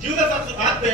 ಜೀವನ ಸಾಧಿಸೋದು ಆತೆ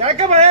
ಯಾಕೆ ಬೈ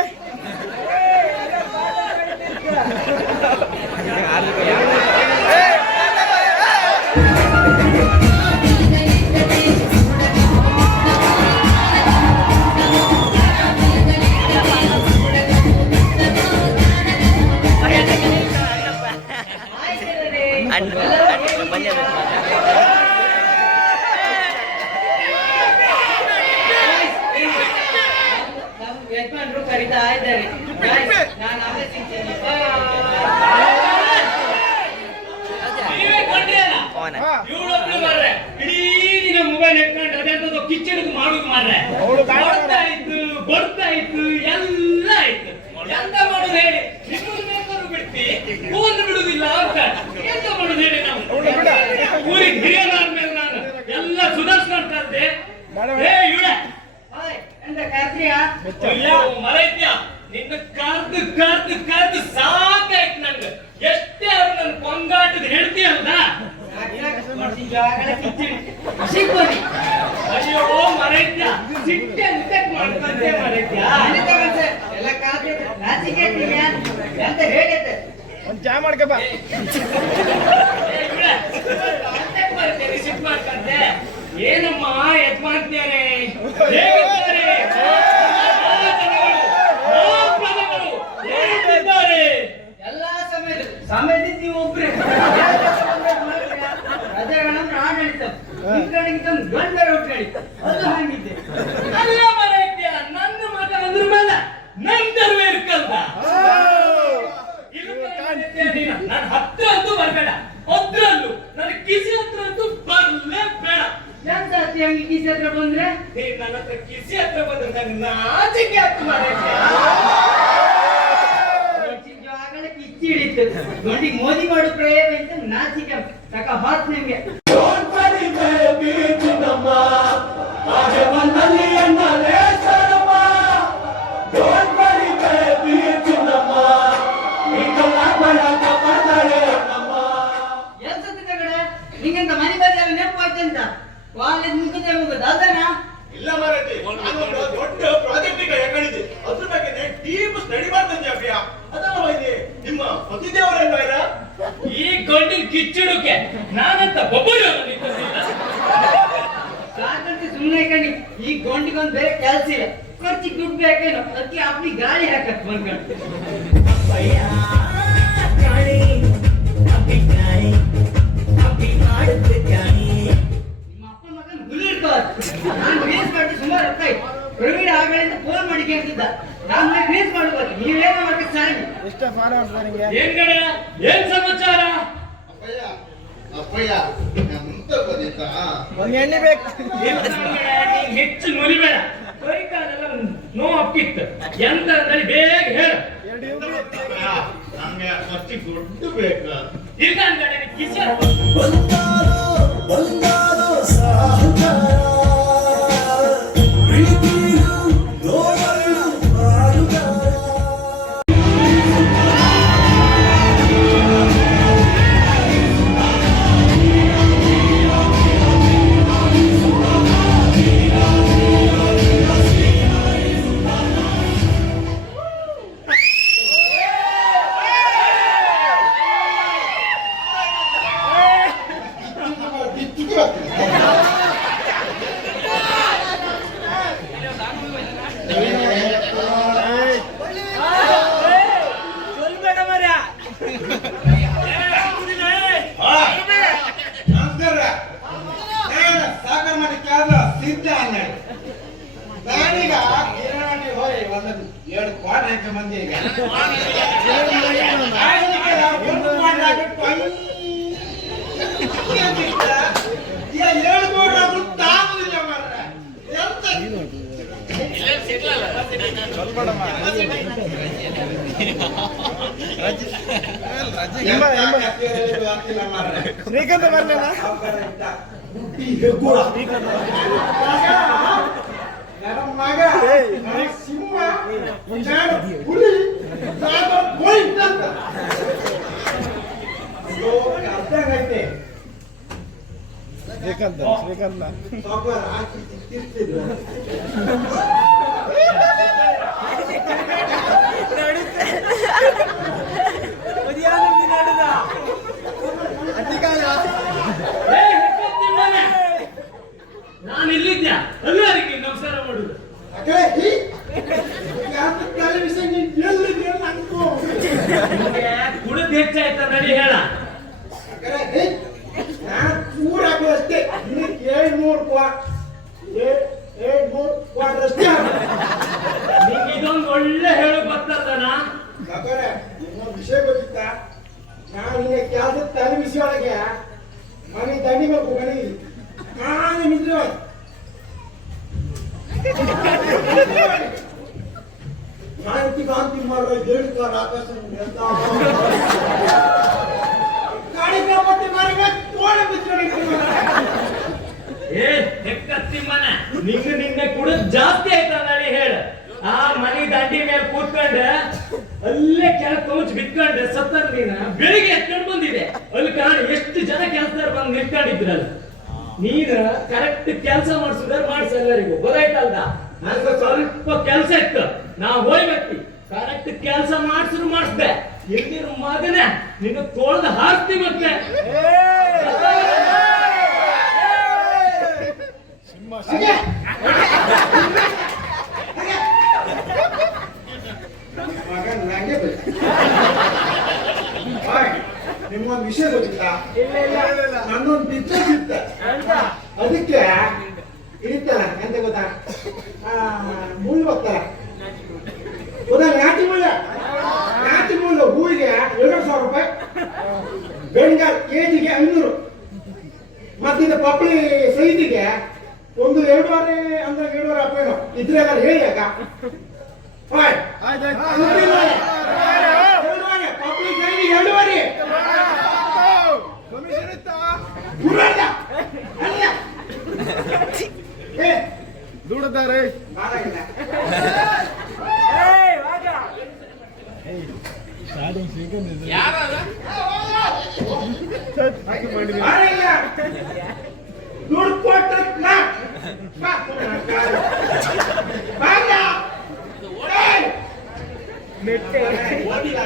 ಯಜಮಾನರು ಕರೀತಾ ಇದ್ದಾರೆ. ನಾನು ಆಲೋಚಿಸ್ತೇನೆ. ಇಡೀ ದಿನ ಮೊಬೈಲ್ ಎತ್ಕೊಂಡು ಅದೆಂತದ್ದು ಕಿಚಡಿಗೆ ಮಾಡುದು ಮಾರ್ರೆ. ಬರ್ತಾ ಇತ್ತು ಎಲ್ಲ ಆಯ್ತು. ಎಂತ ಮಾಡುದು ಹೇಳಿ, ನಿಮ್ಮನ್ನು ಬೇಕಾದ್ರೂ ಬಿಡ್ತಿ ಫೋನ್ ಬಿಡುದಿಲ್ಲ ಅಂತ ಎಂತ ಮಾಡುದು ಹೇಳಿ. ನಾವು ಊರಿಗೆ ಹಿರಿಯನಾದ ಮೇಲೆ ನಾನು ಎಲ್ಲ ಸುಧಾರಿಸ್ಕೊಂತ ಇದ್ದೆ. ನಿನ್ನ ಕರ್ದು ಕರ್ದು ಕರ್ದು ಸಾಕಾಯ್ತು ನನ್ಗೆ. ಎಷ್ಟೇ ಅವ್ರು ನನ್ ಕೊಂಗಾಟದ ಹೇಳ್ತೀಯಲ್ಲ. ಅಯ್ಯೋ ಮರೈತ್ಯ ಸಿಟ್ಟೆ ಮಾಡ್ಕೊಂಡೆ ಮರೈತ್ಯ ಎಲ್ಲ ಅಂತ ಹೇಳಿದ್ದೆ. ಒಂದ್ ಚಾ ಮಾಡ್ಕಪ್ಪ. ಸಿಟ್ಟು ಮಾಡ್ಕೊಂಡೆ. ಏನಮ್ಮ ಯಜಮಾನ್ತಿಯಾರೆ ಎಲ್ಲಾ ಸಮಯದಲ್ಲಿ ನೀವು ಒಬ್ರೆ ರಜೆಗಳನ್ನ ಆಡಳಿತ ಗಂಡ ಒಟ್ಟಾಡಿತ ಅದು ಹಾಗಿದ್ದೆ. ಅಲ್ಲ ಮರೈತ್ಯ ನನ್ನ ಮಗ ಅಂದ್ರ ಮೇಲೆ ನಂತರವೇ ಇರ್ಕಲ್ದ. ನನ್ನ ಹತ್ರ ಅಂತೂ ಬರ್ಬೇಡ, ಅದ್ರಲ್ಲೂ ನನ್ನ ಕಿಸಿ ಹತ್ರ ಅಂತೂ ಬರ್ಲೇ ಬೇಡ. ಎಂತ ಹಂಗೆ ಕಿಸಿ ಹತ್ರ ಬಂದ್ರೆ ನನ್ನ ಹತ್ರ ಕಿಸಿ ಹತ್ರ ಬಂದ್ರೆ ನಂಗೆ ನಾಚಿಕೆ ಆಗ್ತು ಮರೈತ್ಯ. ಕಿಚ್ಚಿ ಹಿಡಿತು ನೋಡಿ ಮೋದಿ ಮಾಡು ಪ್ರಯೋಗ ಅಂತ ನಾಚಿಕೆ ತಕ ಹಾತ್ ನಿಮ್ಗೆ. ನಿಂಗೆಂತ ಮನೆ ಬದಿಯಲ್ಲಿ ನೆನಪು ಆಯ್ತಂತ ಕಾಲೇಜ್ ಮುಗಿದ ಹೋಗೋದು ಇಲ್ಲ ಮಾರೈತಿ, ದೊಡ್ಡ ಪ್ರಾಜೆಕ್ಟ್ ಈಗ ಹೆಂಗಳಿದೆ ಅದ್ರ ಬಗ್ಗೆ ಟೀಮ್ ಸ್ಟಡಿ ಮಾಡ್ತಂತೆ ಅಭ್ಯ. ಅದಲ್ಲ ವೈದ್ಯ ನಿಮ್ಮ ಪತಿದೇವರಲ್ಲ ಈ ಗಂಡಿನ ಕಿಚ್ಚಿಡುಕೆ ನಾನಂತ ಬೊಬ್ಬರು ಸಾಕಂತೆ ಸುಮ್ಮನೆ ಕಣಿ. ಈ ಗಂಡಿಗೊಂದು ಬೇರೆ ಕೆಲಸ ಇಲ್ಲ. ಖರ್ಚಿಗೆ ದುಡ್ಡು ಬೇಕೇನೋ ಅದಕ್ಕೆ ಅಪ್ಪಿ ಗಾಳಿ ಹಾಕತ್ ಬಂದ್ಕೊಂಡು ನಿಮ್ಮ ಅಪ್ಪ ಮಗನ ಹುಲಿ ಇರ್ತಾವ ನಾನು ರೀಲ್ಸ್ ಮಾಡಿ ಸುಮಾರು ರೊಕ್ಕ ಆಯ್ತು ಪ್ರವೀಣ್ ಆಗಲಿಂದ ಫೋನ್ ಮಾಡಿ ಕೇಳ್ತಿದ್ದ ನಾನು ರೀಲ್ಸ್ ಮಾಡ್ಬೋದು ನೀವೇನೋ ಮಾಡಿ ಸಾರಿ ಎಷ್ಟ ಫಾಲೋವರ್ಸ್ ನಿಂಗೆ ಏನ್ ಕಡೆ ಏನ್ ಸಮಾಚಾರ ಅಪ್ಪಯ್ಯ ಅಪ್ಪಯ್ಯ ಎಂತ ಗೊತ್ತಿತ್ತಾ ಒಂದ್ ಎಣ್ಣೆ ಬೇಕು ನೀನ್ ಹೆಚ್ಚು ನುಲಿಬೇಡ ಕೈ ಕಾಲೆಲ್ಲ ನೋವು ಅಪ್ಪಿತ್ತು ಎಂತ ಅಂದ್ರೆ ಬೇಗ ಹೇಳು ಎರಡು ಇವ್ರು ನಮ್ಗೆ ಅಷ್ಟು ದುಡ್ಡು ಬೇಕಾ ಇಲ್ಲ ಅಂದ್ರೆ ಕಿಶನ್ ನಮಸ್ಕಾರ ಸಾಕರ್ ಮಾಡಿ ಕಾದ ಸಿದ್ಧ ಅನ್ನಡಿ ನಾನೀಗ ಕಿರಾಣಿ ಹೋಯ್ ಒಂದು 2 ಕ್ವಾರ್ಟರ್ ಹಾಕಿ ಬಂದಿ ಈಗ ಒಂದು ಕ್ವಾರ್ಟರ್ ಹಾಕಿ 7 ಕ್ವಾರ್ಟರ್ ಆದ್ರೂ ತಾಗುದಿಲ್ಲ ಮಾರ್ರೆ ಎಂತ ಶ್ರೀಕಾಂತ ಬರ್ಲಿಲ್ಲ ಮಗ ಸಿಂಹ ನಾನು ಹುಲಿ ನಾನು ಪೋಯಿಂಟ್ ಅಂತ ಅರ್ಥ ಆಗೈತೆ ಶ್ರೀಕಾಂತ ಶ್ರೀಕಾಂತ ಸಾವುಕಾರ ಹಾಕಿ ತಿರ್ತಿದ್ರು ನಾನು ಇಲ್ಲಿದ್ದೆ ಎಲ್ಲರಿಗೆ ನಮಸ್ಕಾರ ಮಾಡುದು ಕುಡಿದ್ ಹೆಚ್ಚಾಯ್ತ ನಡಿ ಹೇಳ ಅಷ್ಟೇ 700 ಕ್ವಾರ್ಟರ್ ಅಷ್ಟೇ ನಿಂಗೆ ಇದೊಂದು ಒಳ್ಳೆ ಹೇಳು ಬರ್ತದನ ಇನ್ನೊಂದು ವಿಷಯ ಗೊತ್ತಿತ್ತ ನಾನು ಈಗ ಕೆಲಸ ತಲೆ ಬಿಸಿ ಒಳಗೆ ಮನೆ ದಂಡಿಬೇಕು ಮನೆ ನಾನು ನಿದ್ರೆ ಕಾಂತಿ ಮಾಡುವ ಹೇಳ್ತಾರೆ ಆಕಾಶ ಗಾಡಿ ಕಾಪಟ್ಟಿ ಮಾರಿಗೆ ತೋಳೆ ಬಿಚ್ಚಿಕೊಂಡಿರ್ತೀನಿ ಏ ಹೆಕ್ಕತ್ತಿ ಮನ ನಿನ್ನೆ ಕುಡಿದ್ ಜಾಸ್ತಿ ಆಯ್ತ ನಡಿ ಹೇಳ ಆ ಮನಿ ದಂಡಿ ಮೇಲೆ ಕೂತ್ಕೊಂಡೆ ಅಲ್ಲೇ ಕೆಳಕ್ ಕೌಚ್ ಬಿತ್ಕೊಂಡೆ ಸತ್ತರ್ ನೀನ ಬೆಳಿಗ್ಗೆ ಎತ್ಕೊಂಡು ಬಂದಿದೆ ಅಲ್ಲಿ ಕಾಣಿ ಎಷ್ಟು ಜನ ಕೆಲಸದಾರ ಬಂದು ನಿಂತ್ಕೊಂಡಿದ್ರಲ್ಲ ನೀನು ಕರೆಕ್ಟ್ ಕೆಲಸ ಮಾಡಿಸಿದ್ರೆ ಮಾಡಿಸ ಎಲ್ಲರಿಗೂ ಗೊತ್ತಾಯ್ತಲ್ದ ನನಗೆ ಸ್ವಲ್ಪ ಕೆಲಸ ಇತ್ತು ನಾ ಹೋಗ್ಬೇಕು ಕರೆಕ್ಟ್ ಕೆಲಸ ಮಾಡಿಸಿದ್ರು ಮಾಡಿಸ್ದೆ ಎಲ್ಲಿರು ಮಗನೇ ನಿನ್ನ ತೋಳ್ದ ಹಾಕ್ತಿ ಮತ್ತೆ ಮಗ ನಂಗೆ ಬೇಕು ನಿಮ್ಗೊಂದು ವಿಷಯ ಗೊತ್ತಿಲ್ಲ ನನ್ನೊಂದು ಬಿಸ್ನೆಸ್ ಇತ್ತ ಅದಕ್ಕೆ ಇರ್ತಾರ ಎಂತ ಗೊತ್ತಾ ಮುಳ್ಳು ಬರ್ತಾರ ಗೊತ್ತಾ ನಾಟಿ ಮುಳ್ಳು ಹೂವಿಗೆ 2,000 ರೂಪಾಯಿ ಬೆಂಗಾಲ್ ಕೆಜಿಗೆ 500 ಮತ್ತಿದ ಪಪ್ಪಳಿ ಸೈದಿಗೆ ಒಂದು 2.5 ಅಂದ್ರೆ 7.5 ರೂಪಾಯಿನೋ ಇದ್ರೆ ಹೇಳಿ ಅಕ್ಕ ಪಪ್ಪಳಿ ಸೈದಿಗೆ 2.5 ಕಮಿಷನ್ ಇತ್ತಾ ಪುರಲ್ಲ ಅಲ್ಲ ದುಡ್ತಾರೆ ದುಡ್ಡು ಕೊಟ್ಟ ಓದಿಲ್ಲ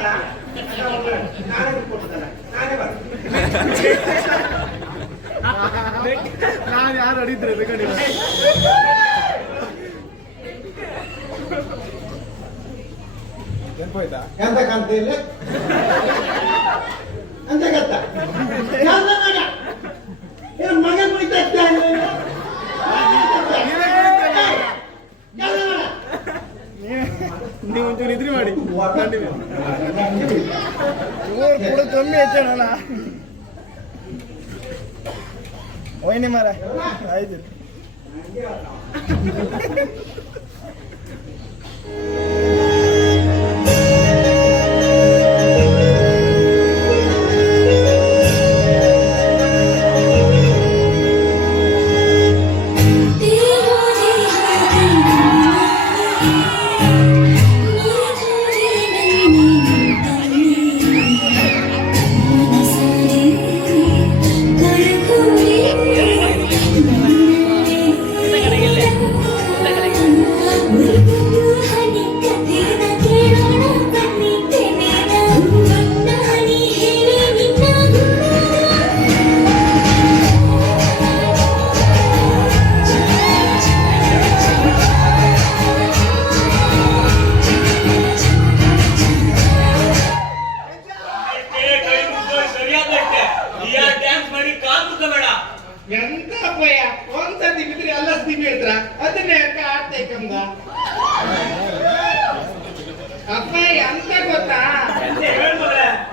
ನಾನೇ ಕೊಡ್ತಾನೆ ನಾನೇ ನಾನು ಯಾರು ಅಡಿದ್ರೆ ಬೇಕಾಗಿಲ್ಲ ನೆನಪೋಯ್ತಾ? ಎಂತ ಕಾಣ್ತ ಇಲ್ಲ ಅಂತ ಗೊತ್ತ ನನ್ನ ಮಗ ಏನ್ ಮಗ ಕುಳಿತ ನೀವು ಒಂಚೂರು ಇದ್ರಿ ಮಾಡಿ ಕೂಡ ಕಮ್ಮಿ ಹೆಚ್ಚೋಣ ಒಯ್ನಿ ಮಾರ ಆಯ್ತು ಅಪ್ಪಯ್ಯ ಅಂತ ಗೊತ್ತಾ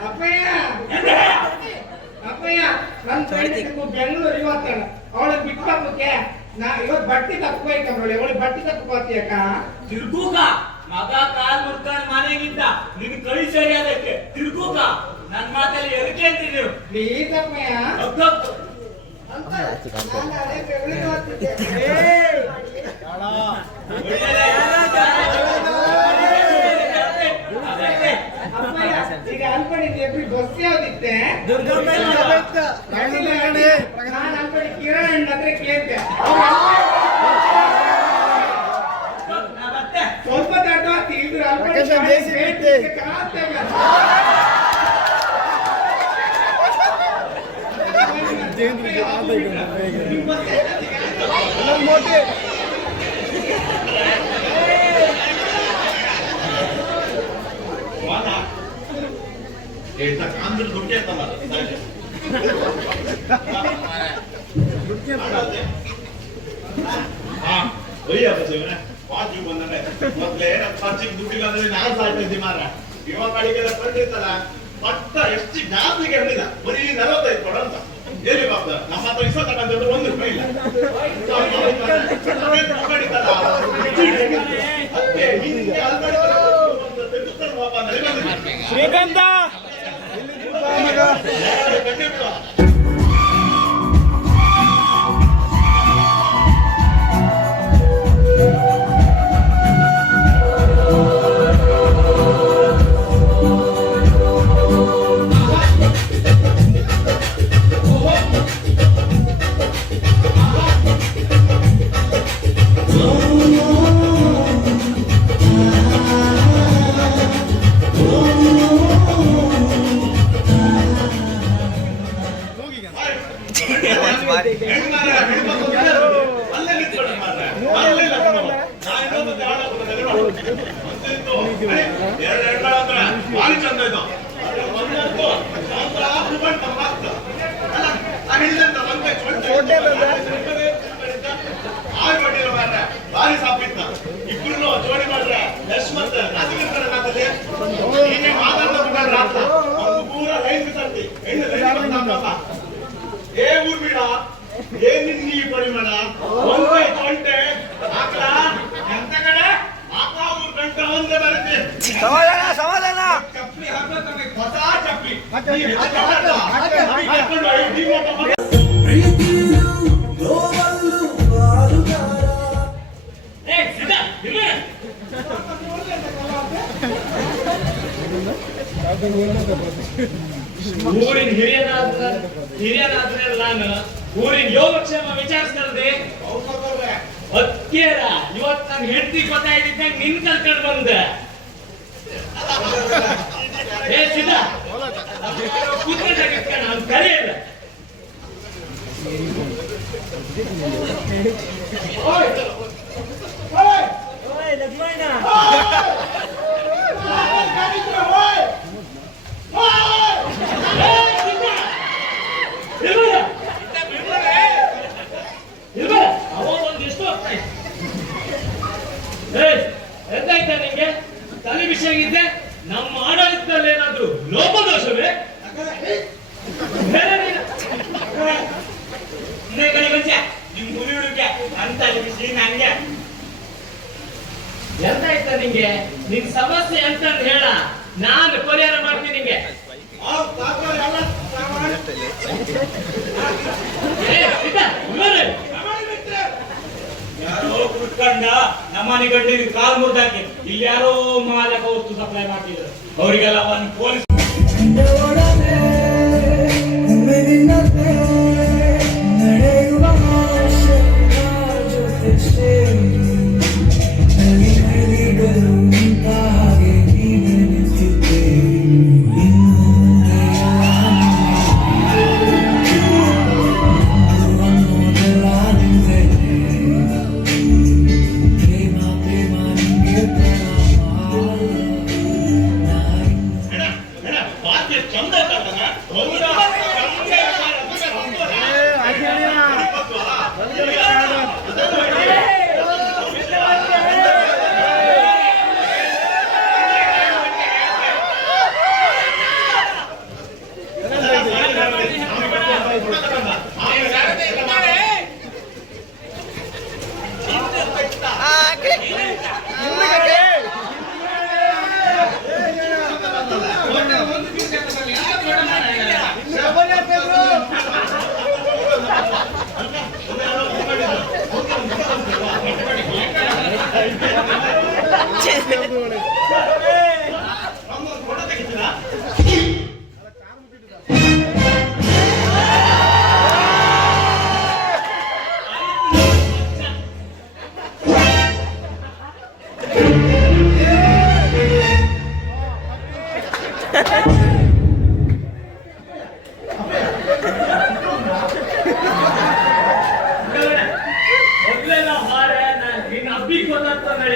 ಅಪ್ಪಯ್ಯ ಅಪ್ಪಯ್ಯ ನನ್ನ ಫ್ರೆಂಡ್ ಬೆಂಗಳೂರು ಇವತ್ತಾನ ಅವಳಿಗೆ ಬಿಟ್ಟಾಕಕ್ಕೆ ನಾ ಇವತ್ತು ಬಟ್ಟೆ ತಕ್ಕೋಯ್ಕಂಬ್ರೊಳ್ಳೆ ಅವಳಿಗೆ ಬಟ್ಟೆ ತಕ್ಕೋತೀಯಕ್ಕ ತಿರ್ಗೂಕ ಮಗ ಕಾಲ್ ಮುರ್ಕೊಂಡ್ ಮನೆಗಿದ್ದ ನಿನ್ ಕೈ ಸರಿ ಅದಕ್ಕೆ ತಿರ್ಗೂಕ ನನ್ ಮಾತಲ್ಲಿ ಎದಕ್ಕೆ ಅಂತೀರಿ ನೀವು ಪ್ಲೀಸ್ ಅಪ್ಪಯ್ಯ ಈಗ ಅನ್ಕೊಂಡಿದ್ದೆ ಬಸ್ ಯಾವ್ದಿತ್ತೆ ನಾನು ಅನ್ಕೊಂಡಿ ಕಿರಣ್ ಹತ್ರ ಕೇಳ್ತೆ ಸ್ವಲ್ಪ ದೊಡ್ಡ ತಿಳಿದ್ರು ಕಾಂದ್ರ ದುಡ್ಡು ಪಾಸಿಟಿವ್ ಬಂದ್ರೆ ಮೊದ್ಲೇ ಖರ್ಚಿಗೆ ದುಡ್ಡಿಲ್ಲ ಅಂದ್ರೆ ನಾನು ಸಾಯ್ತಾ ಇದ್ದಿ ಮಾರ ಇವಾಗ ಕಡೆಗೆಲ್ಲ ಬಂದಿರ್ತಲ್ಲ ಮತ್ತ ಎಷ್ಟು ಜಾಸ್ತಿಗೆ ಹೇಳಿಲ್ಲ ಬರೀ 45 ಕೊಡ ಅಂತ ಎಲ್ಲಿ ಬಾಪ್ತ ನಮ್ಮ ಹತ್ರ ಇಷ್ಟ ತಗೊಂಡ್ರೆ 1 ರೂಪಾಯಿ ಇಲ್ಲ ಶ್ರೀಕಾಂತ ಭಾರಿ ಚಂದ ಇದು ಭಾರಿ ಸಾಪಿತ್ತ ಇಬ್ರು ಜೋಡಿ ಮಾಡ್ರೆ ಯಶ್ವಂತ ಪೂರ ಲೈನ್ ಬಿಸಾಡ್ತಿ ಏ ಊರ್ ಬಿಡ ಏನ್ ನೀ ಪರಿಮಾಣ 1 ಗಂಟೆ ಆಕಳ ಎಂತ ಕಡೆ ಆಕಳ 3 ಗಂಟೆ ಒಂದೇ ಬರುತ್ತೆ ಸಮಾಧಾನ ಚಪ್ಪಲಿ ಹಾಕೋತಮ್ಮ ಹೊಸ ಚಪ್ಪಲಿ ಊರಿನ ಹಿರಿಯನಾದ್ರೆ ನಾನು ಊರಿನ ಯೋಗಕ್ಷೇಮ ವಿಚಾರಿಸ್ತಾರದೆ ಅಕ್ಕೇರ ಇವತ್ತು ನನ್ನ ಹೆಂಡತಿ ಗೊತ್ತಾಯ್ತಿದ್ದಂಗೆ ನಿನ್ ಕರ್ಕೊಂಡು ಬಂದೆ ಏ ಸಿದ್ಧ ಕೂತ್ಕೊಂಡಾಗಿರ್ತಾನೆ ಅವ್ನು ಕರೆಯಲ್ಲ ಲಕ್ಷ್ಮಣ ನಮ್ಮ ಆಡಳಿತದಲ್ಲಿ ಏನಾದ್ರೂ ಲೋಪದೋಷವೇ? ನಿಮ್ ಹುಲಿ ಹುಡುಗ ಅಂತ ಬಿಸಿ ನಂಗೆ ಎಂತ ಆಯ್ತಾ ನಿಂಗೆ? ನಿನ್ ಸಮಸ್ಯೆ ಎಂತ ಅಂತ ಹೇಳ, ನಾನು ಪರಿಹಾರ ಮಾಡ್ತೀನಿ ನಿಂಗೆ. ಯಾರೋ ಕುಟ್ಕೊಂಡ ನಮ್ಮನೆ ಗಂಟೆ ಕಾಲ್ ಮುರ್ದಾಕಿ ಇಲ್ಲಿ ಯಾರೋ ಮಾದಕ ವಸ್ತು ಸಪ್ಲೈ ಮಾಡ್ತಿದ್ರು, ಅವರಿಗೆಲ್ಲ ಒಂದು ಪೊಲೀಸ್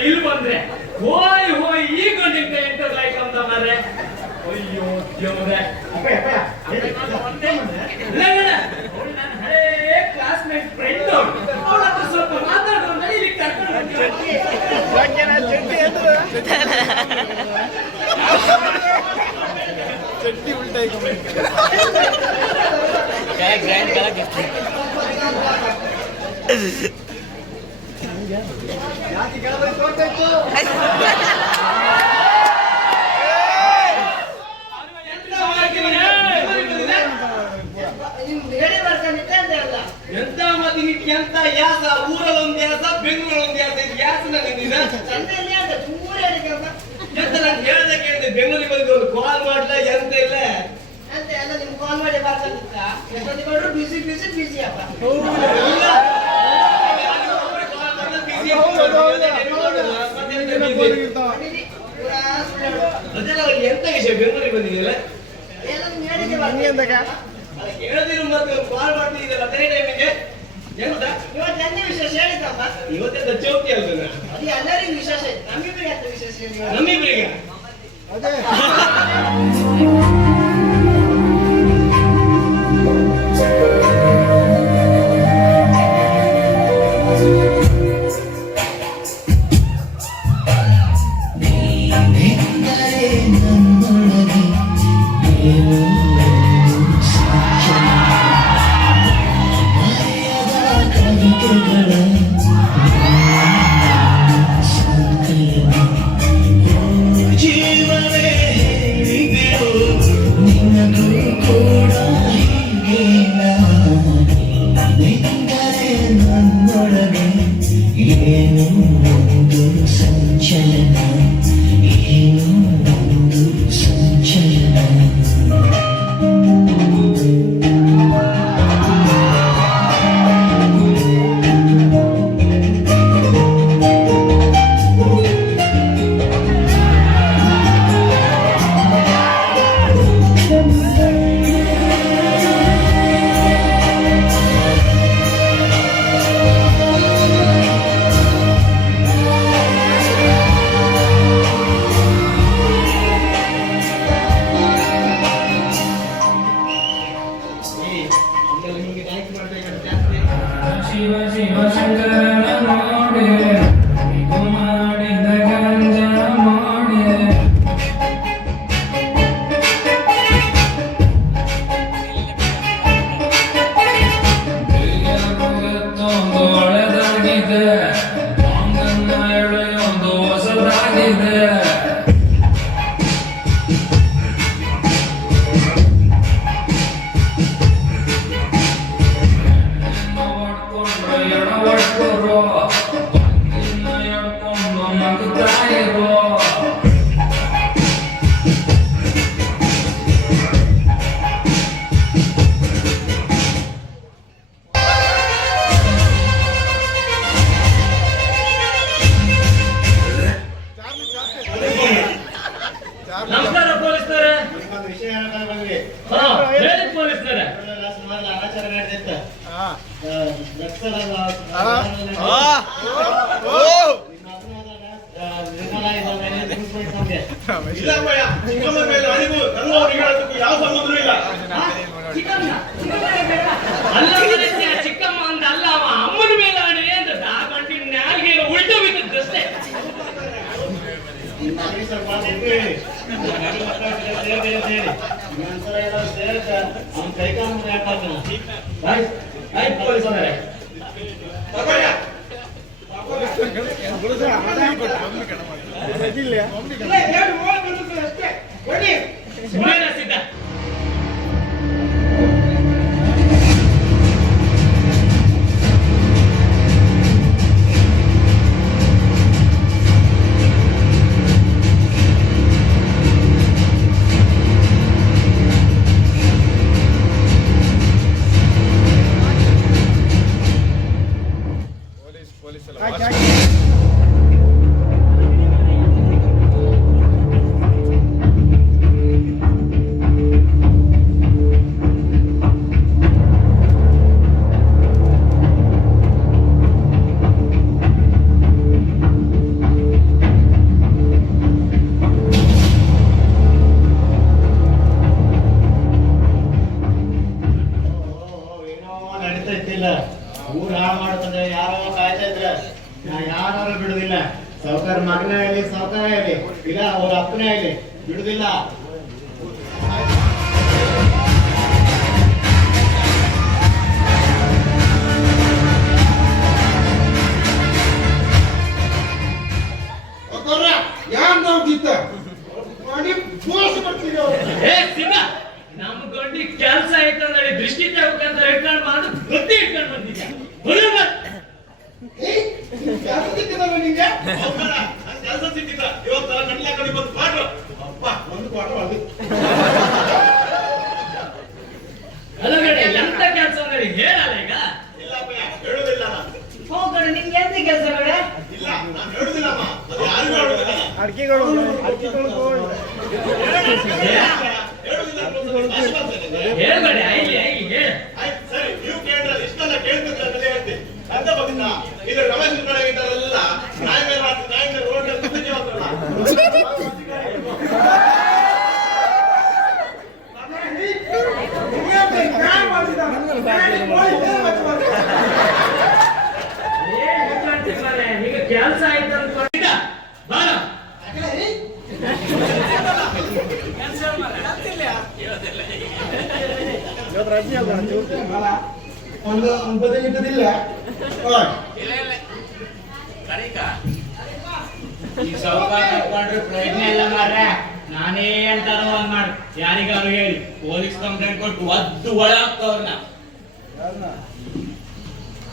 ಇಲ್ಲಿ ಬಂದ್ರೆ ಹೋಯ್ ಹೋಯ್ ಈಗ ನಿಂತ ಎಂಟರ್ ಲೈಕ್ ಅಂತ ಮಾರ್ರೆ. ಅಯ್ಯೋ ದೇವ್ರೆ, ನನ್ನ ಹಳೇ ಕ್ಲಾಸ್ಮೇಟ್ ಫ್ರೆಂಡ್ ಅವಳ ಹತ್ರ ಸ್ವಲ್ಪ ಮಾತಾಡೋಣ, ಇಲ್ಲಿ ಕರ್ಕೊಂಡು ಚಟ್ಟಿ ಉಲ್ಟಾಯಿ ಎಂತ ಮತಿ ಎಂತ ಯಾಸ, ಊರಲ್ಲಿ ಒಂದು ಯಾಸ, ಬೆಂಗಳೂರಲ್ಲಿ ಒಂದು ಯಾಸ, ಇದು ಯಾಸನ ಎಂತ ನಾನು ಹೇಳ್ದೆ ಕೇಳಿದೆ, ಬೆಂಗಳೂರಿಗೆ ಬಂದು ಒಂದು ಕಾಲ್ ಮಾಡ್ಲ ಎಂತ ಇಲ್ಲ ಅಂತ ಎಲ್ಲ ನಿಮ್ ಕಾಲ್ ಮಾಡಿ ಬರ್ತಿತ್ತ ಎಷ್ಟೊತ್ತಿ ಮಾಡ್ರು ಬಿಸಿ ಬಿಸಿ ಬಿಸಿ ಅಪ್ಪ. ಎಂತ ವಿಷಯ ಬೆಂಗಳೂರಿಗೆ ಬಂದಿದೆಯಲ್ಲ? ಎಲ್ಲ ನಿಮ್ಗೆ ಹೇಳಿದ್ದೆ ಬರ್ತೀನಿ. ಕೇಳದಿರು ಮತ್ತೆ ಕಾಲ್ ಮಾಡ್ತಿದ್ದೀರಲ್ಲ ಅದೇ ಟೈಮಿಗೆ ಎಂತ ಇವತ್ತು ಎಣ್ಣೆ ವಿಶೇಷ ಹೇಳಿದ್ದಪ್ಪ. ಇವತ್ತೆಂತ ಚೌಕಿ ಅಲ್ವ? ಅದು ಎಲ್ಲರಿಗೂ ವಿಶೇಷ ಇತ್ತು, ನಮ್ಮಿಬ್ಬರಿಗೆ ಅಂತ ವಿಶೇಷ ಹೇಳಿ. ನಮ್ಮಿಬ್ಬರಿಗೆ ಅದೇ ಜೀವನೇ ನಮಸ್ಕಾರ ಪೊಲೀಸ್ನವರೇ. ನಿಮ್ಮೊಂದು ವಿಷಯ ಹೇಳ್ತಾ ಬಂದ್ವಿ. ಹಾ, ಹೇಳಿ ಪೊಲೀಸ್ನವರೇ. ಸುಮಾರು ಅನಾಚಾರ ನಡೆದಿತ್ತು. ಹಾ. ನಕ್ಸಲಲ್ಲ, ಇಲ್ಲ ಭಯ, ಚಿಕ್ಕಮ್ಮನ ಮೇಲೆ ಅರಿವು ನನ್ನವರಿಗೆ ಹೇಳೋದಕ್ಕೂ ಯಾವ ಸಂಬಂಧವೂ ಇಲ್ಲ. ಚಿಕ್ಕಮ್ಮ ಅಲ್ಲ ಮನುಷ್ಯ, ಚಿಕ್ಕಮ್ಮ ಅಂದ ಅಲ್ಲ, ಅವ ಅಮ್ಮನ ಮೇಲೆ ಆಣೆ ಅಂತ ಆ ಗಂಟಿನ ನಾಲ್ಗೆ ಉಲ್ಟು ಬಿದ್ದಷ್ಟೇ. ಸ್ವಲ್ಪ ಹೇಳಿ ಇನ್ನೊಂದ್ಸಲ ಏನಾದ್ರು ಸೇರಕ್ಕ ಅವ್ನ ಕೈಕಾಲು ಯಾಕಾಗ್ತಾನ. ಆಯ್ತು ಪೊಲೀಸ್ನವರೇ. ಇದಿಲ್ಲ. ಇಲ್ಲ, ಎರಡು ಮೂರು ಬರ್ತದೆ ಅಷ್ಟೇ. ಬನ್ನಿ. ಸುಮ್ಮನೆ ಸಿದ್ಧ. ಹಾಕಿ, ಹಾಕಿ. ನಡೀತಾ ಇದ್ದಿಲ್ಲ. ಊರ್ ಹಾಳು ಮಾಡ್ತಂದ್ರೆ ಯಾರೋ ಕಾಯ್ತಾ ಇದ್ರ ನಾ ಯಾರು ಬಿಡುದಿಲ್ಲ. ಸಾವುಕಾರ ಮಗನೇ ಆಗಲಿ, ಸಾವುಕಾರ ಆಗಲಿ, ಇಲ್ಲ ಅವ್ರ ಅಪ್ಪನೇ ಆಗಲಿ ಬಿಡುದಿಲ್ಲ. ಯಾರು ನಾವು ಗಿತ್ತ ಮಾಡಿ ಮೋಸ ಮಾಡ್ತೀವಿ ಅವ್ರು. ಏ ಸಿದ್ಧ, ನಮ್ಮ ಗಂಡಿ ಕೆಲಸ ಆಯ್ತಂದ್ರೆ ದೃಷ್ಟಿ ತಗೋಕಂತ ಇಟ್ಕೊಂಡು ಮಾಡಿ ಬುದ್ಧಿ ಇಟ್ಕೊಂಡು ಬಂದಿದ್ಯಾ. ಬರೋಬ್ಬರ್. ಕೆಲಸ ಸಿಕ್ಕಿದಲ್ಲ ನಿಂಗೆ? ಸಾವುಕಾರ, ನನ್ ಕೆಲ್ಸ ಸಿಕ್ಕಿಲ್ಲ. ಇವತ್ತರ ಗಂಟ್ಲ ಕಡಿ ಬಂದು ಕ್ವಾಟ್ರು. ಅಪ್ಪ, ಒಂದು ಕ್ವಾಟ್ರು ಅದು. ಅಲ್ಲ ಗಡಿ, ಎಂತ ಕೆಲಸ ಅಂದ್ರೆ ಹೇಳಲ್ಲ ಈಗ. ಇಲ್ಲಪ್ಪ, ಹೇಳುದಿಲ್ಲ ನಾನು. ಹೋಗೋಣ, ನಿಮ್ಗೆ ಎಂತ ಕೆಲಸ ಬೇಡ? ಇಲ್ಲ, ನಾನು ಹೇಳುದಿಲ್ಲಮ್ಮ. ಅದು ಯಾರಿಗೂ ಹೇಳುದಿಲ್ಲ ನಾನು. ಅಡಿಕೆಗಳು ಹೋಗಿ. ಹೇಳುದಿಲ್ಲ ಅನ್ನೋದು ಆಶ್ವಾಸನೆ. ಹೇಳ್ಬೇಡಿ, ಐಲಿ ಹೇಳ. ಆಯ್ತು ಸರಿ, ನೀವು ಕೇಳಿದ್ರೆ ಇಷ್ಟೆಲ್ಲ ಕೇಳ್ತಿದ್ರೆ ಅದೇ ಹೇಳ್ತೀನಿ. ಅಂತ ಬಂದಿದ್ದ ಇದು ರಮೇಶ್ ಕಡೆ ಇದ್ದಾರಲ್ಲ, ನಾಯಿ ಮೇಲೆ ಮಾಡ್ತೀನಿ, ನಾಯಿ ಮೇಲೆ ರೋಡ್ ಅಂತ ಈಗ ಕೆಲಸ ಆಯ್ತು ಅನ್ಕೊಂಡಿದ್ದ ಬಾರ. ಇವತ್ತು ರಜೆ ಅಲ್ಲ, ಚೂರು. ಒಂದು ಬದಲಿದ್ದದಿಲ್ಲ. ಈ ಸಾವುಕಾರ ಕರ್ಕೊಂಡ್ರೆ ಪ್ರಯತ್ನ ಇಲ್ಲ ಮಾರ್ರೆ. ನಾನೇ ಅಂತಾರೋ ಹಂಗ್ ಮಾಡಿ ಯಾರಿಗಾರು ಹೇಳಿ ಪೊಲೀಸ್ ಕಂಪ್ಲೇಂಟ್ ಕೊಟ್ಟು ಒದ್ದು ಒಳ ಹಾಕ್ತವ್ರನ್ನ. ಯಾರನ್ನ?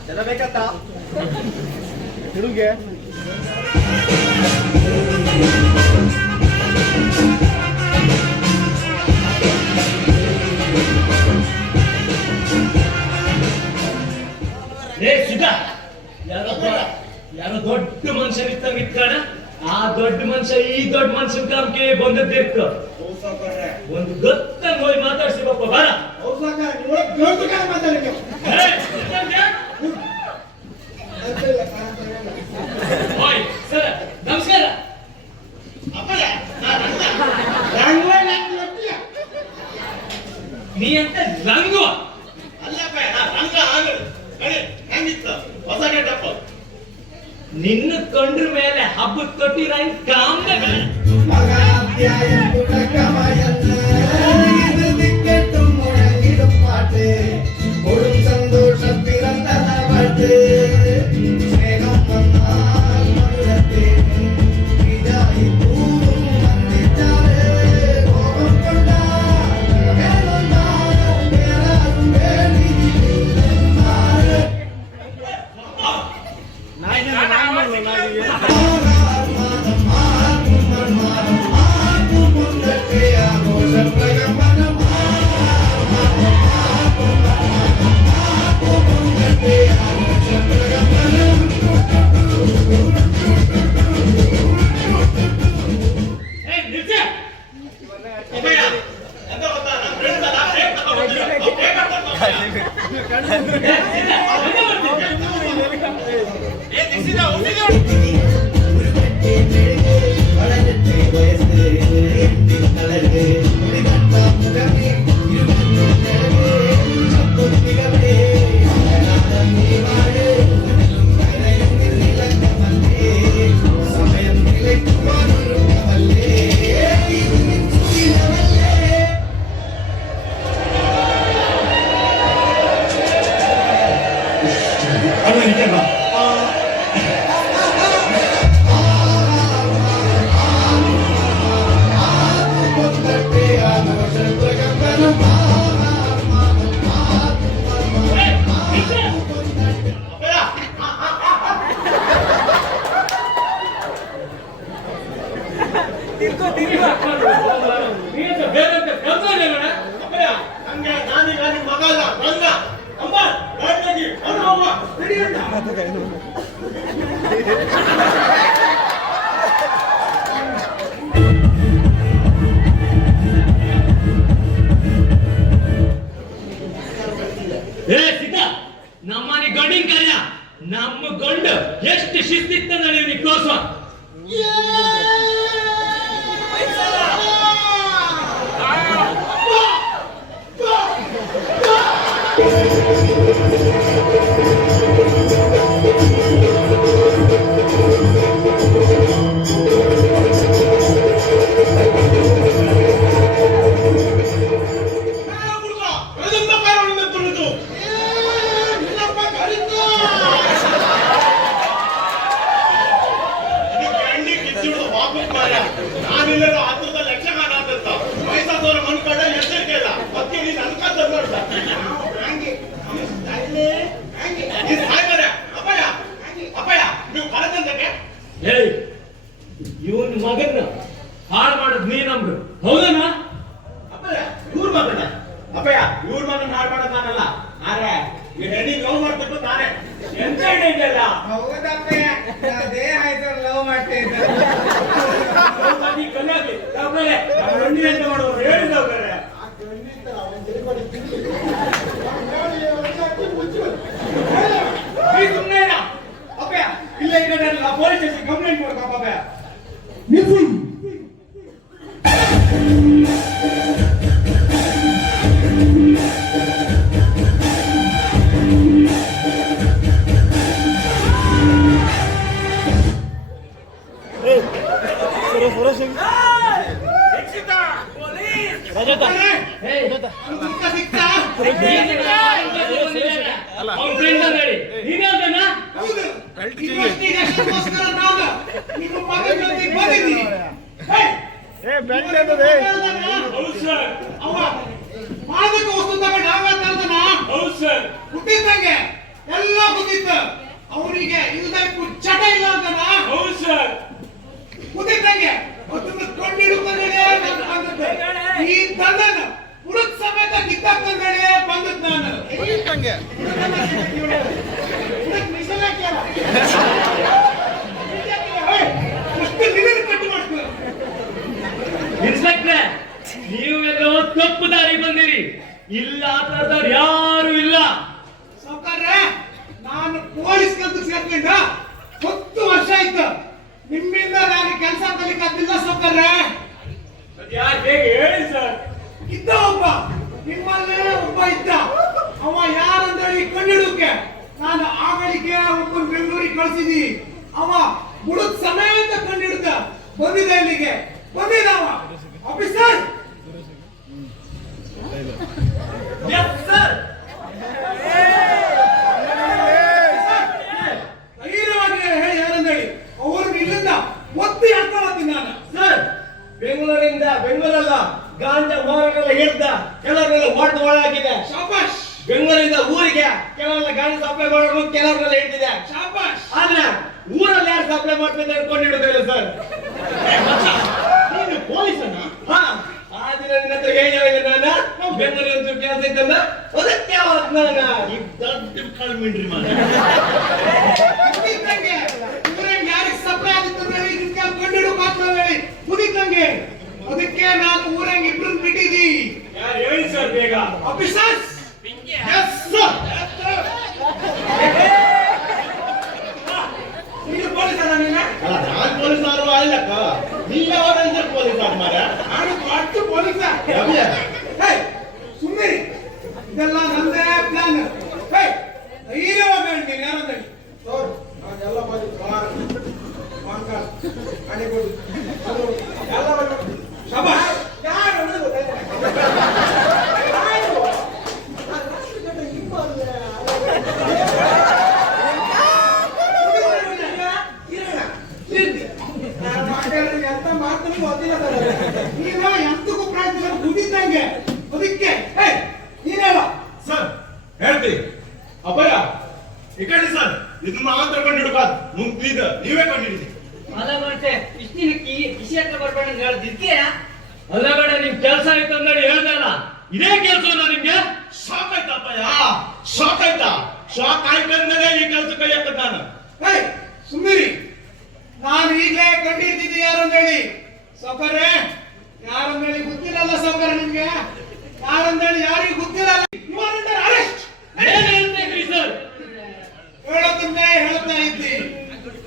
ಜನ ಬೇಕಂತ ಹುಡುಗೆ. ಏ ಸುಧಾ, ಯಾರೋ ದೊಡ್ಡ ಮನುಷ್ಯ ಇತ್ತಂಗ ಇಟ್ಕಣ. ಆ ದೊಡ್ಡ ಮನುಷ್ಯ ಈ ದೊಡ್ಡ ಮನುಷ್ಯನ ಕಾಮಕ್ಕೆ ಬಂದದ್ದಿರ್ತ. ಒಂದು ಗೊತ್ತಂಗ್ ಹೋಗಿ ಮಾತಾಡ್ಸಿ ಬಪ್ಪ ಬಾರ. ಏ, ಇತ್ತಂಗೆ? ಹೋಯ್ ಸರ, ನಮಸ್ಕಾರ. ಅಪ್ಪಯ್ಯ, ನಾನು ನೀ ಅಂತ ಲಂಗುವ ಅಲ್ಲಪ್ಪ, ನಾನು ರಂಗ ಆಗಲಿ. ಕಡೆ ಹೆಂಗಿತ್ತು ಹೊಸ ಗೆಟಪ್ಪ. ನಿನ್ನ ಕಂಡ್ರ ಮೇಲೆ ಹಬ್ಬದ ತೊಟ್ಟಿರ ಕಾಮ್ದಾಗ சந்தோஷ பிறந்த ನಾಯಿ ಅಪ್ಪಯ್ಯ ಎಂತ ಗೊತ್ತಾ ನನ್ನ ಫ್ರೆಂಡ್ಸ್ ಅಲ್ಲ ಹೇಗೆ ತಗೊಂಡ್ಬಂದಿಲ್ಲ ಹೇಗೆ ನಮ್ಮನೆ ಗಂಡಿನ ಕಾರ್ಯ ನಮ್ಮ ಗಂಡ ಎಷ್ಟು ಶಿಸ್ತಿತ್ತ ನೀವು ತೋರ್ಸುವ ನಾನಿಲ್ಲದ ಹತ್ತದ ಲಕ್ಷಗಾನ ಅಂತ ವಯಸ್ಸಾದವರ ಮನ್ ಕಡ ಎಚ್ಚರಿಕೆ ಇಲ್ಲ ಮತ್ತೆ ನೀನು ಅನ್ಕೊಂತ ನೋಡ್ದ ಅಪ್ಪಯ್ಯ ಅಪ್ಪಯ್ಯ ನೀವು ಕರೆದಂತಕ್ಕೆ ಇವನ್ ಮಗನ್ನ ಹಾಳು ಮಾಡೋದು ನೀನಂಬ್ರು ಹೌದಣ್ಣ ಅಪ್ಪಯ್ಯ ಇವ್ರ ಮಗನ ಅಪ್ಪಯ್ಯ ಇವ್ರ ಮಗನ ಹಾಳು ಮಾಡೋದು ನಾನಲ್ಲ ಆದ್ರೆ ಈ ಹೆಣ್ಣಿಗೆ ಲವ್ ಮಾಡ್ಬಿಟ್ಟು ನಾನೇ ಎಂತ ಹೇಳಿದ್ದಲ್ಲ ಹೌದಪ್ಪಯ್ಯ ದೇಹ ಆಯ್ತು ಲವ್ ಮಾಡ್ತಾ ಇದ್ದ ಮಾಡೋರು ಹೇಳಿದವ್ರೆ ಅಪ್ಪಯ್ಯ ಇಲ್ಲ ಈಗ ಪೊಲೀಸ್ ಸ್ಟೇಷನ್ ಕಂಪ್ಲೇಂಟ್ ಮಾಡ್ಕಪ್ಪ ಅಪ್ಪಯ್ಯ ಮಾದಕ ವಸ್ತು ತಗೊಂಡು ಹುಟ್ಟಿದ್ದಂಗೆ ಎಲ್ಲ ಗೊತ್ತಿತ್ತು ಅವರಿಗೆ ಇಲ್ದಕ್ಕೂ ಚಟ ಇಲ್ಲ ಅಂತನ ಹುಟ್ಟಿದ್ದಂಗೆ ಈ ತಂದನ ಹುಡುಕ್ ಸಮೇತ ಕಿತ್ತಾಕ್ತಂಗಡೆ ಬಂದದ್ ನಾನು ಕಟ್ಟು ಮಾಡ್ತೀನಿ ಇನ್ಸ್ಪೆಕ್ಟ್ರೆ ನೀವೆಲ್ಲೋ ತಪ್ಪು ದಾರಿ ಬಂದಿರಿ ಇಲ್ಲ ತರದವ್ರು ಯಾರು ಇಲ್ಲ ಸಾವ್ಕಾರ್ರೆ ನಾನು ಪೊಲೀಸ್ ಕೆಲಸ ಸೇರ್ಕೊಂಡ 10 ವರ್ಷ ಆಯ್ತು ನಿಮ್ಮಿಂದ ನಾನು ಕೆಲಸ ಕಲಿಕಾತಿಲ್ಲ ಸಾವ್ಕಾರ್ರೆ ಯಾರು ಹೇಗೆ ಹೇಳಿ ಸರ್ ಇದ್ದ ಒಬ್ಬ ನಿಮ್ಮಲ್ಲೇ ಒಬ್ಬ ಇದ್ದ ಅವ ಯಾರಂದೇಳಿ ಕಂಡಿಡುಕೆ ನಾನು ಆಗಳಿಗೆ ಒಬ್ಬನ ಬೆಂಗಳೂರಿಗೆ ಕಳಿಸಿದಿ ಅವ ಬುಡಕ್ ಸಮೇತ ಕಂಡಿಡ್ದ ಬಂದಿದ್ದ ಇಲ್ಲಿಗೆ ಬಂದಿದ್ದವ ಆಫೀಸರ್ ಎಸ್ ಸರ್ ಧೈರ್ಯವಾಗಿ ಹೇಳಿ ಯಾರಂದೇಳಿ ಅವ್ರನ್ನ ಇಲ್ಲಿಂದ ಒತ್ತಿ ಹಾಕೋತೀನಿ ನಾನು ಸರ್ ಬೆಂಗಳೂರಲ್ಲ ಗಾಂಜಾ ಮೋರನೆಲ್ಲ ಹಿಡ್ದ ಕೆಲವರೆಲ್ಲ ಹೊಡೆದು ಒಳಗಾಕಿದೆ. ಶಾಬಾಷ್. ಬೆಂಗಳೂರಿಂದ ಊರಿಗೆ ಕೆಲವೆಲ್ಲ ಗಾಂಜಾ ಸಪ್ಲೈ ಮಾಡೋರು ಕೆಲವರೆಲ್ಲ ಹಿಡ್ತಿದೆ. ಶಾಬಾಷ್. ಆದ್ರೆ ಊರಲ್ಲಿ ಯಾರು ಸಪ್ಲೈ ಮಾಡ್ತಿದ್ದಾರೆ ಅನ್ಕೊಂಡಿರೋದಿಲ್ಲ ಸರ್. ನೀನು ಪೊಲೀಸನ್ನ? ಹಾ, ಆ ದಿನ ನಿನ್ನ ಹತ್ರ ಹೇಳಿಲ್ಲ ನಾನು ಬೆಂಗಳೂರು ಕೆಲಸ ಇದ್ದಲ್ಲ ಅದಕ್ಕೆ ಅವತ್ತು ನಾನು ಈಗ ದೊಡ್ಡ ಕಳ್ಮಿಂಡ್ರಿ ಮಾಡ ಊರಿಗೆ ಯಾರಿಗೆ ಸಪ್ಲೈ ಆಗಿತ್ತು ಹೇಳಿ ಕಂಡಿಡು ಮಾತ್ರ ಹೇಳಿ ಮುಗಿತಂಗೆ ಅದಕ್ಕೆ ನಾನು ಊರಂಗೆ ಇಬ್ರು ಆಫೀಸರ್ಸ್ ಎಸ್ ಸರ್. ನೀನು ಪೊಲೀಸರ ನೀನ ಅಲ್ಲ ನಾನ್ ಪೊಲೀಸ್ ಆರು ಅಲ್ಲಕ್ಕ, ನೀವೇ ಪೊಲೀಸ್ ಆಡ್ ಮಾರ. ನಾನು ದೊಡ್ಡ ಪೊಲೀಸ ಯಾವ್ದು? ಸುಮ್ಮನೆ ಇದೆಲ್ಲ ನಂದೇ ಪ್ಲಾನ್. ಧೈರ್ಯವಾಗಿ ಹೇಳಿ ನೀನು ಯಾರು ಹೇಳಿ ನೋಡು, ನಾನೆಲ್ಲ ಬಂದು ಕಾರ್ ಮಾಂಕಾಸ್ ಅಡಿಗೋಡು ಅದು ಎಲ್ಲ ಬಂದು ಶಬಾಷ್. ಯಾರು ಅನ್ನೋದು ಗೊತ್ತಾಯ್ತಾ? ಎಂತ ಮಾತನ್ನು ಗೊತ್ತಿಲ್ಲ ನೀನು ಎಂತಕ್ಕೂ ಪ್ರಯತ್ನ ಕುದಿದ್ದಂಗೆ ಅದಕ್ಕೆ ನೀನೇಳ ಸರ್ ಹೇಳ್ತೀನಿ ಅಪ್ಪಯ್ಯ ಈ ಕಡೆ ಸರ್, ಇದನ್ನ ಮಾತ್ರ ಕಂಡಿಡ್ಬಾರ್ದು, ಮುಂದಿದ ನೀವೇ ಕಂಡಿಡಿದಿ. ಅಲ್ಲ ಮತ್ತೆ ಇಷ್ಟಿನ ಕಿಸಿ ಹತ್ರ ಬರ್ಬೇಡ ಅಂತ ಹೇಳ್ದಿದ್ಕೆ ಅಲ್ಲ ಬೇಡ ನಿಮ್ ಕೆಲಸ ಆಯ್ತು ಅಂದ್ರೆ ಹೇಳ್ದಲ್ಲ, ಇದೇ ಕೆಲಸ ನಿಮ್ಗೆ ಶಾಕ್ ಆಯ್ತಾ ಅಪ್ಪಯ್ಯ? ಶಾಕ್ ಆಯ್ತಾ? ಶಾಕ್ ಆಯ್ತಂದ್ರೆ ಈ ಕೆಲಸ ಕೈ ಹಾಕದ್ ನಾನು. ಸುಮ್ಮನಿರಿ, ನಾನು ಈಗಲೇ ಕಂಡಿಡ್ತಿದ್ದೆ ಯಾರಂದೇಳಿ ಸೌಕರ್ಯ. ಯಾರಂದೇಳಿ ಗೊತ್ತಿಲ್ಲಲ್ಲ ಸೌಕರ್ಯ ನಿಮ್ಗೆ, ಯಾರಂದೇಳಿ ಯಾರಿಗೂ ಗೊತ್ತಿಲ್ಲಲ್ಲ. You are under arrest. ಏನ್ ಹೇಳ್ಬೇಕ್ರಿ ಸರ್? ಹೇಳೋದನ್ನೇ ಹೇಳ್ತಾ ಇದ್ದಿ.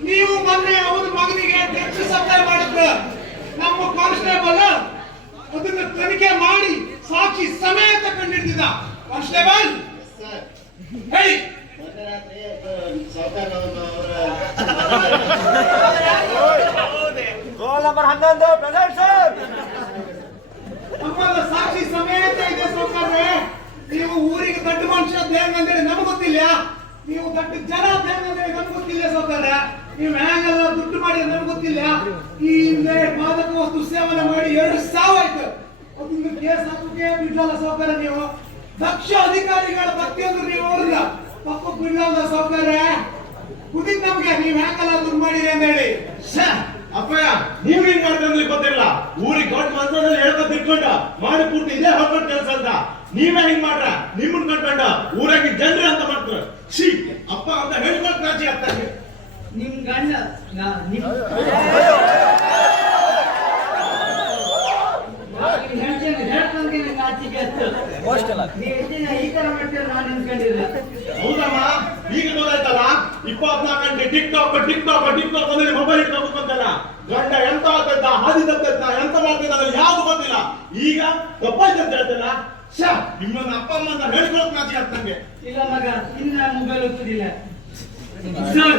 ನೀವು ಮೊನ್ನೆ ಅವನ ಮಗನಿಗೆ ಡ್ರಗ್ಸ್ ಸಪ್ಲೈ ಮಾಡಿದ್ರು, ನಮ್ಮ ಕಾನ್ಸ್ಟೇಬಲ್ ಅದನ್ನ ತನಿಖೆ ಮಾಡಿ ಸಾಕ್ಷಿ ಸಮೇತ ಕಂಡಿಡ್ತಿದ್ದ. ಕಾನ್ಸ್ಟೇಬಲ್ ಹೇಳಿ. ನಮ್ಮಲ್ಲ ಸಾಕ್ಷಿ ಸಮೇತ ಇದೆ ಸೌಕರ್ಯ. ನೀವು ಊರಿಗೆ ದೊಡ್ಡ ಮನುಷ್ಯ ದೇಂಗ್ ಅಂತೇಳಿ ನಮ್ಗೆ ಗೊತ್ತಿಲ್ಲ, ನೀವು ದೊಡ್ಡ ಜನ ದೇಂಗ್ ಅಂತೇಳಿ ನಮ್ಗೆ ಗೊತ್ತಿಲ್ಲ ಸೌಕರ್ಯ. ನೀವು ಹ್ಯಾಂಗೆಲ್ಲ ದುಡ್ಡು ಮಾಡಿ ನಮ್ಗೆ ಗೊತ್ತಿಲ್ಲ. ಈ ಹಿಂದೆ ಮಾದಕ ವಸ್ತು ಸೇವನೆ ಮಾಡಿ 2 ಸಾವಾಯ್ತು. ಅದನ್ನ ಕೇಸ್ ಹಾಕೋಕೆ ಬಿಡ್ಲಲ್ಲ ಸೌಕರ್ಯ. ನೀವು ದಕ್ಷ ಅಧಿಕಾರಿಗಳ ಪ್ರತಿಯೊಂದು ನೀವು ಅವ್ರನ್ನ ತಪ್ಪು ಬಿಡ್ಲಲ್ಲ ಸೌಕರ್ಯ. ಕುದಿದ್ ನಮ್ಗೆ ನೀವ್ ಹ್ಯಾಂಗೆಲ್ಲ ದುಡ್ಡು ಮಾಡಿರಿ ಅಂತ ಹೇಳಿ. ಅಪ್ಪಯ್ಯ ನೀವ್ ಹಿಂಗ್ ಮಾಡ್ಕೊಂಡ್ಲಿ ಗೊತ್ತಿಲ್ಲ, ಊರಿಗೆ ದೊಡ್ಡ ಮನ್ಸಲ್ಲಿ ಹೇಳ್ಕೊಂಡ್ ತಿರ್ಕೊಂಡ ಮಾಡಿ ಪೂರ್ತಿ ಇದೇ ಹಾಕೊಂಡ್ ಕೆಲಸ ಅಂತ ನೀವೇ ಹಿಂಗ್ ಮಾಡ್ರ. ನಿಮ್ಮನ್ ಕಟ್ಕೊಂಡ ಊರಾಗಿ ಜನರು ಅಂತ ಮಾಡ್ತಾರ. ಶ್ರೀ ಅಪ್ಪ ಅಂತ ಹೇಳ್ಕೊಳಕ್ ರಾಜಿ ಆಗ್ತಾರೆ. ನಿಮ್ ಗಂಡ ಈ ತರ ಮಾಡ್ತೀರ ನಾನು ನಿಂತ್ಕೊಂಡಿಲ್ಲ. ಹೌದಮ್ಮ, ಈಗ ಗೊತ್ತಾಯ್ತಲ್ಲ, 24 ಗಂಟೆ ಟಿಕ್ ಟಾಕ್ ಅಂದ್ರೆ ಮೊಬೈಲ್ ಇಟ್ಕೊಂಡ್ಬಂತಲ್ಲ. ಗಂಡ ಎಂತ ಆಗ್ತೈತ, ಹಾದಿ ತಪ್ತೈತ, ಎಂತ ಮಾಡ್ತೈತ ಅಂದ್ರೆ ಯಾವ್ದು ಗೊತ್ತಿಲ್ಲ. ಈಗ ತಪ್ಪಾಯ್ತು ಅಂತ ಹೇಳ್ತಲ್ಲ, ನಿಮ್ಮನ್ನ ಅಪ್ಪ ಅಮ್ಮ ಅಂತ ಹೇಳ್ಕೊಳಕ್ ರಾಜಿ ಆಗ್ತಂಗೆ. ಇಲ್ಲ ಮಗ, ಇನ್ನ ಮೊಬೈಲ್ ಒತ್ತುದಿಲ್ಲ ಸರ್.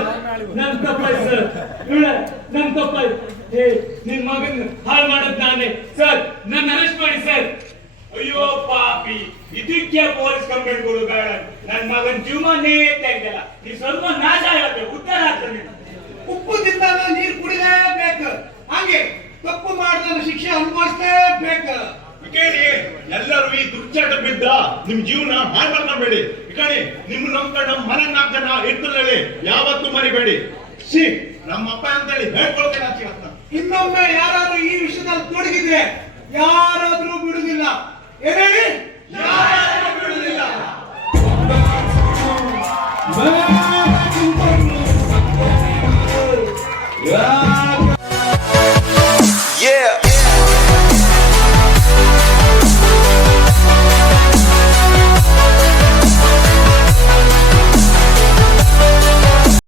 ನನ್ ತಪ್ಪಾಯ್ತು ಸರ್, ನನ್ ತಪ್ಪಾಯ್ತು. ನಿನ್ ಮಗನ್ ಹಾಳು ಮಾಡೋದ್ ನಾನೇ ಸರ್, ನನ್ನ ಅರೆಸ್ಟ್ ಮಾಡಿ ಸರ್. ಅಯ್ಯೋ ಪಾಪಿ, ಇದಕ್ಕೆ ಪೊಲೀಸ್ ಕಂಪ್ಲೇಂಟ್ ಕೊಡು ಬೇಡ. ನನ್ ಮಗನ್ ಜೀವನೇ ತೆಗ್ದಲ್ಲ, ನೀ ಸ್ವಲ್ಪ ನಾಶ ಆಗತ್ತೆ, ಉತ್ತರ ಆಗ್ತದೆ. ಉಪ್ಪು ತಿಂದಾಗ ನೀರು ಕುಡಿಲೇಬೇಕು, ಹಾಗೆ ತಪ್ಪು ಮಾಡಿದ ಶಿಕ್ಷೆ ಅನುಭವಿಸಲೇಬೇಕು. ಕೇಳಿ, ಎಲ್ಲರೂ ಈ ದುರ್ಚಾಟ ಬಿದ್ದ ನಿಮ್ ಜೀವನ ಹಾಳು ಮಾಡ್ಕೊಂಡ್ಬೇಡಿ. ಕೇಳಿ, ನಿಮ್ ನಂಬ್ಕೊಂಡು ನಮ್ಮ ಮನೆ 4 ಜನ ಇರ್ತಲ್ಲಿ ಯಾವತ್ತೂ ಮರಿಬೇಡಿ. ನಮ್ಮಪ್ಪ ಅಂತ ಹೇಳಿ ಹೇಳ್ಕೊಳ್ತೇನೆ ಅಂತ. ಇನ್ನೊಮ್ಮೆ ಯಾರಾದ್ರೂ ಈ ವಿಷಯದಲ್ಲಿ ತೊಡಗಿದ್ರೆ ಯಾರಾದ್ರೂ ಬಿಡುದಿಲ್ಲ. ಏನೇಳಿ?